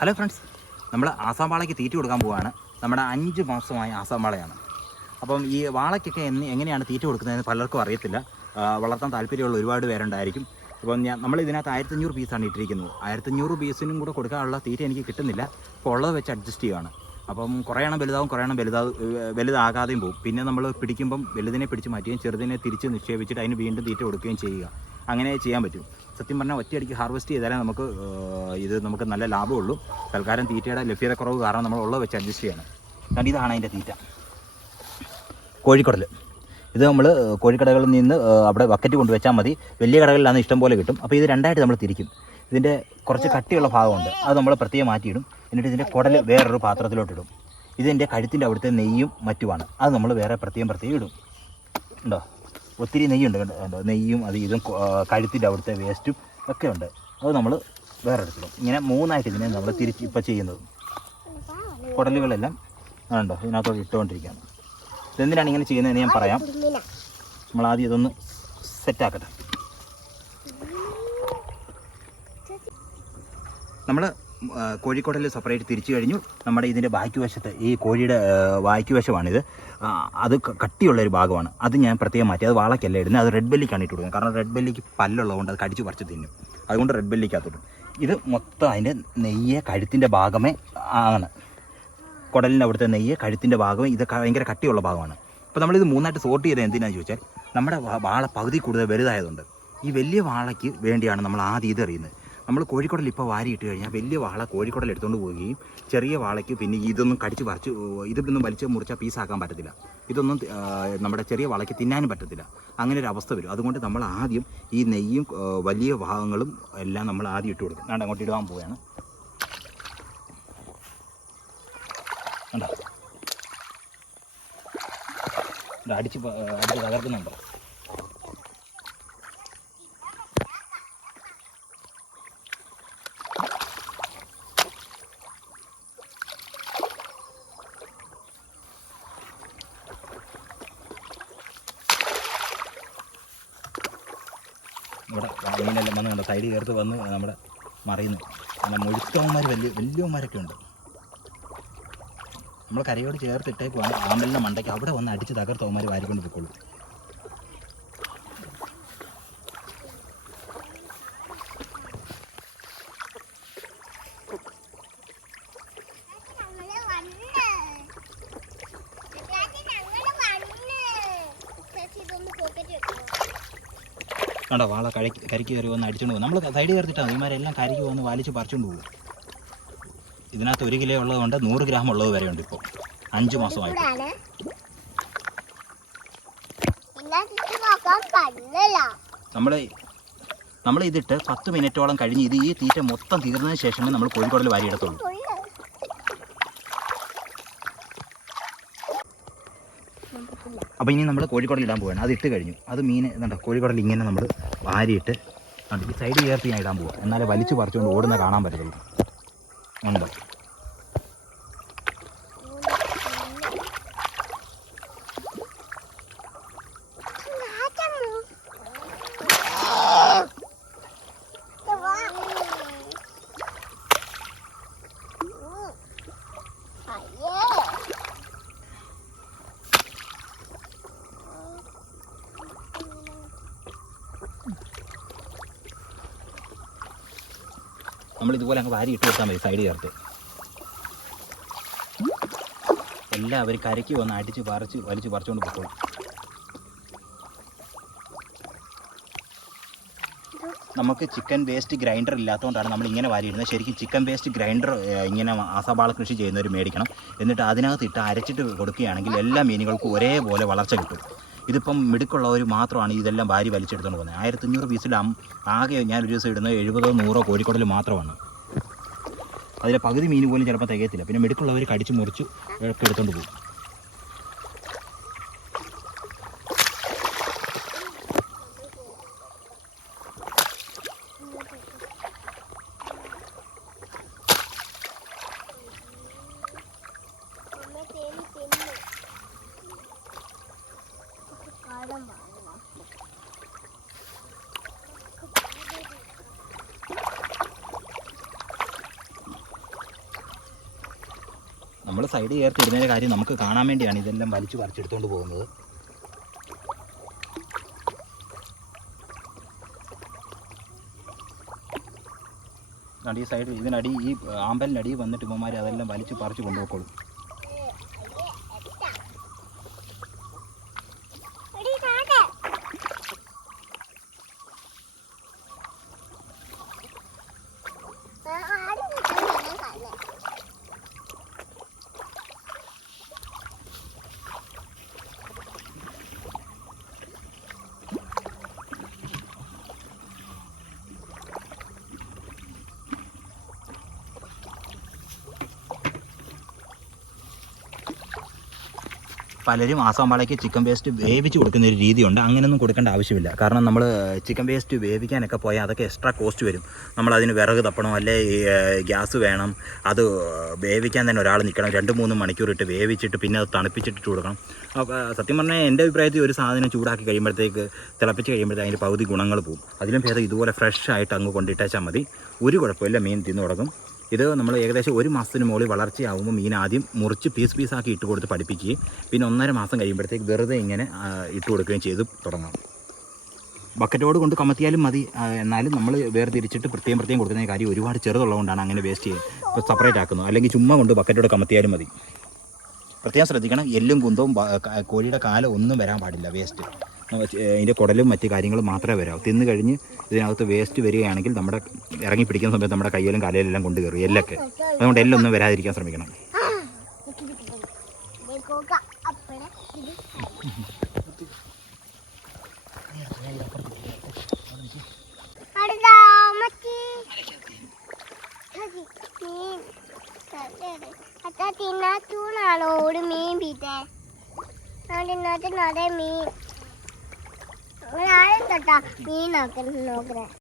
Hello friends നമ്മൾ ആസാം വാളയ്ക്ക് തീറ്റ കൊടുക്കാൻ പോവുകയാണ് നമ്മുടെ അഞ്ച് മാസമായ ആസാം വാളയാണ്. അപ്പം ഈ വാളയ്ക്കൊക്കെ എന്ന് എങ്ങനെയാണ് തീറ്റ കൊടുക്കുന്നതെന്ന് പലർക്കും അറിയത്തില്ല. വളർത്താൻ താല്പര്യമുള്ള ഒരുപാട് പേരുണ്ടായിരിക്കും. അപ്പം ഞാൻ നമ്മൾ ഇതിനകത്ത് ആയിരത്തഞ്ഞൂറ് പീസാണ് ഇട്ടിരിക്കുന്നത്. ആയിരത്തഞ്ഞൂറ് പീസിനും കൂടെ കൊടുക്കാനുള്ള തീറ്റ എനിക്ക് കിട്ടുന്നില്ല. അപ്പോൾ ഉള്ളത് വെച്ച് അഡ്ജസ്റ്റ് ചെയ്യുകയാണ് അപ്പം കുറേ എണ്ണം വലുതാവും കുറേ എണ്ണം വലുതാ വലുതാകാതെയും പോകും. പിന്നെ നമ്മൾ പിടിക്കുമ്പം വലുതിനെ പിടിച്ച് മാറ്റുകയും ചെറുതിനെ തിരിച്ച് നിക്ഷേപിച്ചിട്ട് അതിന് വീണ്ടും തീറ്റ കൊടുക്കുകയും ചെയ്യുക. അങ്ങനെ ചെയ്യാൻ പറ്റും. സത്യം പറഞ്ഞാൽ ഒറ്റയടിക്ക് ഹാർവെസ്റ്റ് ചെയ്താലേ നമുക്ക് ഇത് നമുക്ക് നല്ല ലാഭമുള്ളൂ. തൽക്കാലം തീറ്റയുടെ ലഭ്യതക്കുറവ് കാരണം നമ്മൾ ഉള്ളത് വെച്ച് അഡ്ജസ്റ്റ് ചെയ്യണം. കാരണം ഇതാണ് അതിന്റെ തീറ്റ. കോഴിക്കടൽ ഇത് നമ്മൾ കോഴിക്കടകളിൽ നിന്ന് അവിടെ ബക്കറ്റ് കൊണ്ട് വെച്ചാൽ മതി. വലിയ കടകളിലാണ് ഇഷ്ടം പോലെ കിട്ടും. അപ്പോൾ ഇത് രണ്ടായിട്ട് നമ്മൾ തിരിക്കും. ഇതിന്റെ കുറച്ച് കട്ടിയുള്ള ഭാഗമുണ്ട്. അത് നമ്മൾ പ്രത്യേകം മാറ്റിയിടും. എന്നിട്ട് ഇതിന്റെ കുടൽ വേറൊരു പാത്രത്തിലോട്ടിടും. ഇതിന്റെ കഴുത്തിന്റെ അവിടുത്തെ നെയ്യും മറ്റുമാണ്. അത് നമ്മൾ വേറെ പ്രത്യേകം പ്രത്യേകം ഇടും. ഉണ്ടോ? ഒത്തിരി നെയ്യുണ്ട് കണ്ടോ? നെയ്യും അത് ഇതും കഴുത്തിന്റെ അവിടുത്തെ വേസ്റ്റും ഒക്കെ ഉണ്ട്. അത് നമ്മൾ വേറെ എടുക്കണം. ഇങ്ങനെ മൂന്നായിട്ട് ഇതിനെ നമ്മൾ തിരിച്ച് ഇപ്പോൾ ചെയ്യുന്നത്. കുടലുകളെല്ലാം ഉണ്ടോ ഇതിനകത്തോട് ഇട്ടുകൊണ്ടിരിക്കുകയാണ്. ഇതെന്തിനാണ് ഇങ്ങനെ ചെയ്യുന്നതെന്ന് ഞാൻ പറയാം. നമ്മൾ ആദ്യം ഇതൊന്ന് സെറ്റാക്കട്ടെ. നമ്മൾ കോഴിക്കോടിൽ സെപ്പറേറ്റ് തിരിച്ചു കഴിഞ്ഞു. നമ്മുടെ ഇതിന്റെ ബാക്കി വശത്ത് ഈ കോഴിയുടെ ബാക്കി വശമാണിത് അത് കട്ടിയുള്ള ഒരു ഭാഗമാണ്. അത് ഞാൻ പ്രത്യേകം മാറ്റി. അത് വാളക്കല്ല ഇടുന്നത്. അത് റെഡ് ബെല്ലിക്കാണ് ഇട്ട് കൊടുക്കുന്നത്. കാരണം റെഡ് ബെല്ലിക്ക് പല്ലുള്ളതുകൊണ്ട് അത് കടിച്ച് പറിച്ച് തിന്നും. അതുകൊണ്ട് റെഡ് ബെല്ലിക്കകത്തോട്ടും ഇത് മൊത്തം അതിന്റെ നെയ്യ് കഴുത്തിന്റെ ഭാഗമേ ആണ്. കുടലിന്റെ അവിടുത്തെ നെയ്യ് കഴുത്തിന്റെ ഭാഗമേ ഇത് ഭയങ്കര കട്ടിയുള്ള ഭാഗമാണ്. അപ്പോൾ നമ്മളിത് മൂന്നായിട്ട് സോർട്ട് ചെയ്തത് എന്തിനാണെന്ന് ചോദിച്ചാൽ നമ്മുടെ വാള പകുതി കൂടുതൽ വലുതായതുകൊണ്ട് ഈ വലിയ വാളയ്ക്ക് വേണ്ടിയാണ് നമ്മൾ ആദ്യം ഇത് എറിയുന്നത്. നമ്മൾ കോഴിക്കുടൽ ഇപ്പോൾ വാരിയിട്ട് കഴിഞ്ഞാൽ വലിയ വാള കോഴിക്കുടൽ എടുത്തുകൊണ്ട് പോവുകയും ചെറിയ വാളയ്ക്ക് പിന്നെ ഇതൊന്നും കടിച്ച് പറിച്ച് ഇതൊന്നും വലിച്ച് മുറിച്ചാൽ പീസാക്കാൻ പറ്റത്തില്ല. ഇതൊന്നും നമ്മുടെ ചെറിയ വാളയ്ക്ക് തിന്നാനും പറ്റത്തില്ല. അങ്ങനെ ഒരു അവസ്ഥ വരും. അതുകൊണ്ട് നമ്മൾ ആദ്യം ഈ നെയ്യും വലിയ ഭാഗങ്ങളും എല്ലാം നമ്മൾ ആദ്യം ഇട്ട് കൊടുക്കും ഞാൻ അങ്ങോട്ട് ഇടാൻ പോവുകയാണ് അടിച്ച് അടിച്ച് തകർക്കുന്നുണ്ടോ? മീനെല്ലാം വന്ന് കണ്ടോ സൈഡിൽ ചേർത്ത് വന്ന് നമ്മുടെ മറിയുന്നു. അങ്ങനെ മുഴുക്കന്മാർ വലിയ വലിയവന്മാരൊക്കെ ഉണ്ട്. നമ്മൾ കരയോട് ചേർത്തിട്ടേക്കുവാണ് ആമ്പലിന്റെ മണ്ടയ്ക്ക്. അവിടെ വന്ന് അടിച്ച് തകർത്തവന്മാർ വാരിക്കൊണ്ട് പോയിക്കോളൂ. കണ്ടോ വാള കഴി കരിക്ക് കയറി വന്ന് അടിച്ചുകൊണ്ട് പോകും. നമ്മൾ സൈഡ് ചേർത്തിട്ടാണ് ഇവന്മാരെല്ലാം കരിക്ക് വന്ന് വലിച്ച് പറിച്ചുകൊണ്ട് പോകും. ഇതിനകത്ത് ഒരു കിലോ ഉള്ളതുകൊണ്ട് നൂറ് ഗ്രാം ഉള്ളത് വരെ ഉണ്ട് ഇപ്പോൾ അഞ്ച് മാസമായിട്ട്. പറ്റില്ല. നമ്മൾ നമ്മൾ ഇതിട്ട് പത്ത് മിനിറ്റോളം കഴിഞ്ഞ് ഇത് ഈ തീറ്റ മൊത്തം തീർന്നതിന് ശേഷമേ നമ്മൾ കോഴിക്കോടിൽ വാരിയിടത്തുള്ളൂ. അപ്പോൾ ഇനി നമ്മൾ കോഴിക്കോടിൽ ഇടാൻ പോവുകയാണ് അത് ഇട്ട് കഴിഞ്ഞു. അത് മീൻ എന്താ കോഴിക്കോടിൽ ഇങ്ങനെ നമ്മൾ വാരിയിട്ട് ഈ സൈഡ് ചേർത്ത് ഞാൻ ഇടാൻ പോവുക എന്നാലേ വലിച്ചു പറിച്ചുകൊണ്ട് ഓടുന്ന കാണാൻ പറ്റത്തുള്ളൂ. ഉണ്ടോ? നമ്മൾ ഇതുപോലെ അങ്ങ് വാരി ഇട്ട് കൊടുത്താൽ മതി സൈഡ് ചേർത്ത്. അവർ കരക്കി വന്ന് അടിച്ച് പറിച്ച് വലിച്ച് പറിച്ചുകൊണ്ട് പൊക്കോളും. നമുക്ക് ചിക്കൻ വേസ്റ്റ് ഗ്രൈൻഡർ ഇല്ലാത്തതുകൊണ്ടാണ് നമ്മൾ ഇങ്ങനെ വാരിയിടുന്നത്. ശരിക്കും ചിക്കൻ വേസ്റ്റ് ഗ്രൈൻഡർ ഇങ്ങനെ ആസാബാള കൃഷി ചെയ്യുന്നവർ മേടിക്കണം. എന്നിട്ട് അതിനകത്ത് ഇട്ട് അരച്ചിട്ട് കൊടുക്കുകയാണെങ്കിൽ എല്ലാ മീനുകൾക്കും ഒരേപോലെ വളർച്ച കിട്ടും. ഇതിപ്പം മിടുക്കുള്ളവർ മാത്രമാണ് ഇതെല്ലാം വാരി വലിച്ചെടുത്തുകൊണ്ട് പോകുന്നത് ആയിരത്തഞ്ഞൂറ് പീസിൽ അം- ആകെ ഞാൻ ഒരു ദിവസം ഇടുന്നത് എഴുപതോ നൂറോ കോഴിക്കോടൽ മാത്രമാണ്. അതിലെ പകുതി മീൻ പോലും ചിലപ്പോൾ തികയത്തില്ല. പിന്നെ മിടുക്കുള്ളവർ കടിച്ചു മുറിച്ച് എടുത്തുകൊണ്ട് പോകും. നമ്മൾ സൈഡ് ചേർത്ത് ഇടുന്നതിന്റെ കാര്യം നമുക്ക് കാണാൻ വേണ്ടിയാണ് ഇതെല്ലാം വലിച്ചു പറിച്ചെടുത്തുകൊണ്ട് പോകുന്നത്. അടി സൈഡ് ഇതിനടി ഈ ആമ്പലിനടി വന്നിട്ട് ഇവന്മാർ അതെല്ലാം വലിച്ചു പറിച്ചു കൊണ്ടുപോയിക്കോളും പലരും ആസാമ്പാളയ്ക്ക് ചിക്കൻ വേസ്റ്റ് വേവിച്ച് കൊടുക്കുന്ന ഒരു രീതിയുണ്ട്. അങ്ങനെയൊന്നും കൊടുക്കേണ്ട ആവശ്യമില്ല. കാരണം നമ്മൾ ചിക്കൻ വേസ്റ്റ് വേവിക്കാനൊക്കെ പോയാൽ അതൊക്കെ എക്സ്ട്രാ കോസ്റ്റ് വരും. നമ്മൾ അതിന് വിറക് തപ്പണം അല്ലേ ഗ്യാസ് വേണം. അത് വേവിക്കാൻ തന്നെ ഒരാൾ നിൽക്കണം രണ്ട് മൂന്ന് മണിക്കൂർ ഇട്ട് വേവിച്ചിട്ട് പിന്നെ അത് തണുപ്പിച്ചിട്ട് കൊടുക്കണം. അപ്പോൾ സത്യം പറഞ്ഞാൽ എന്റെ അഭിപ്രായത്തിൽ ഒരു സാധനം ചൂടാക്കി കഴിയുമ്പോഴത്തേക്ക് തിളപ്പിച്ച് കഴിയുമ്പോഴത്തേക്ക് അതിന്റെ പകുതി ഗുണങ്ങൾ പോകും. അതിലും ഭേദം ഇതുപോലെ ഫ്രഷ് ആയിട്ട് അങ്ങ് കൊണ്ടിട്ടാച്ചാൽ മതി. ഒരു കുഴപ്പമില്ല. മീൻ തിന്നു തുടങ്ങും. ഇത് നമ്മൾ ഏകദേശം ഒരു മാസത്തിന് മുകളിൽ വളർച്ചയാകുമ്പോൾ മീൻ ആദ്യം മുറിച്ച് പീസ് പീസാക്കി ഇട്ട് കൊടുത്ത് പഠിപ്പിക്കുകയും പിന്നെ ഒന്നര മാസം കഴിയുമ്പോഴത്തേക്ക് വെറുതെ ഇങ്ങനെ ഇട്ട് കൊടുക്കുകയും ചെയ്ത് തുടങ്ങാം. ബക്കറ്റോട് കൊണ്ട് കമത്തിയാലും മതി. എന്നാലും നമ്മൾ വേർതിരിച്ചിട്ട് പ്രത്യേകം പ്രത്യേകം കൊടുക്കുന്ന കാര്യം ഒരുപാട് ചെറുതുള്ളതുകൊണ്ടാണ് അങ്ങനെ വേസ്റ്റ് ചെയ്യുന്നത് ഇപ്പോൾ സെപ്പറേറ്റ് ആക്കുന്നത്. അല്ലെങ്കിൽ ചുമ്മാ കൊണ്ട് ബക്കറ്റോട് കമത്തിയാലും മതി. പ്രത്യേകം ശ്രദ്ധിക്കണം. എല്ലും കുന്തവും കോഴിയുടെ കാലം ഒന്നും വരാൻ പാടില്ല. വേസ്റ്റ് അതിന്റെ കുടലും മറ്റ് കാര്യങ്ങളും മാത്രമേ വരാവൂ. തിന്നു കഴിഞ്ഞ് ഇതിനകത്ത് വേസ്റ്റ് വരികയാണെങ്കിൽ നമ്മുടെ ഇറങ്ങി പിടിക്കുന്ന സമയത്ത് നമ്മുടെ കയ്യിലും കാലയിലും എല്ലാം കൊണ്ട് കയറും എല്ലൊക്കെ. അതുകൊണ്ട് എല്ലൊന്നും വരാതിരിക്കാൻ ശ്രമിക്കണം. തിന്നാത്തൂന്നാണോ? ഒരു മീൻ പീറ്റേ തിന്നാത്ത മീൻ. நான் ஆயிரம் கட்டா மீன் நோக்கிறேன்